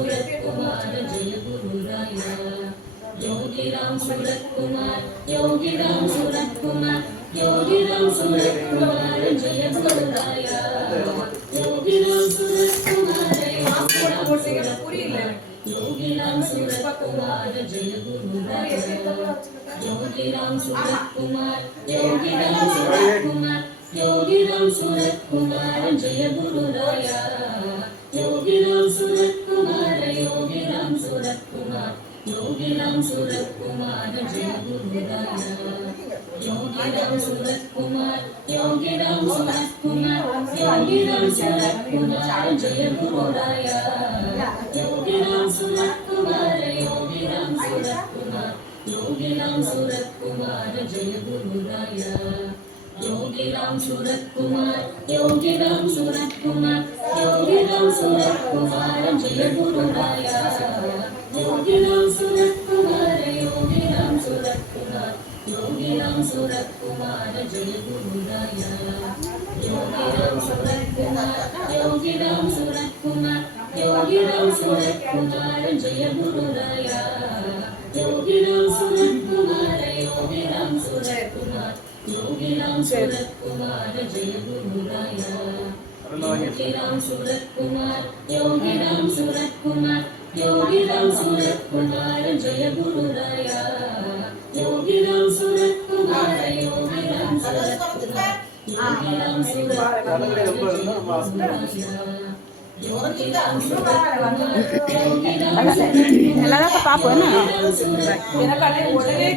सूरत कुमार जय गुरुराया योगिराम सूरत कुमार योगिराम सूरत कुमार योगिराम सूरत कुमार जय सूरत कुमार योगिराम सूरत कुमार योगिराम सूरत कुमार जय गुरुराया योगिराम सूरत कुमार योगिराम सूरत कुमार योगिराम सूरत कुमार जय गुरुराया कुमार योगिराम सूरत कुमार जय गुरुराया योगिराम सूरत कुमार योगिराम सूरत कुमार योगिराम सूरत जय गुरुराया योगिराम सूरत कुमार योगिराम सूरत कुमार योगिराम सूरत कुमार जय गुरुराया योगिराम सूरत कुमार योगिराम सूरत कुमार सूरत कुमार जय गुरुराया യോഗിനാം സുരത്കുമാര യോഗിനാം സുരത്കുമാർ യോഗിനാം സുരത്കുമാര ജയ ഗുരുദയ യോഗിനാം സുരത്കുമാർ യോഗിനാം സുരത്കുമാർ യോഗിനാം സുരത്കുമാര ജയ ഗുരുദയ യോഗിനാം സുരത്കുമാര യോഗിനാം സുരത്കുമാർ യോഗിനാം സുരത്കുമാര ജയ ഗുരുദയ യോഗിനാം സുരത്കുമാർ യോഗിനാം സുരത്കുമാർ योगिराम सूरत कुमार जय गुरुराया योगिराम सूरत कुमार योगिराम सूरत कुमार योगिराम सूरत कुमार जय गुरुराया योगिराम सूरत कुमार योगिराम सूरत कुमार योगिराम सूरत कुमार जय गुरुराया योगिराम सूरत कुमार योगिराम सूरत कुमार எல்லாரும் பாப்போம் என்ன எனக்கு அதே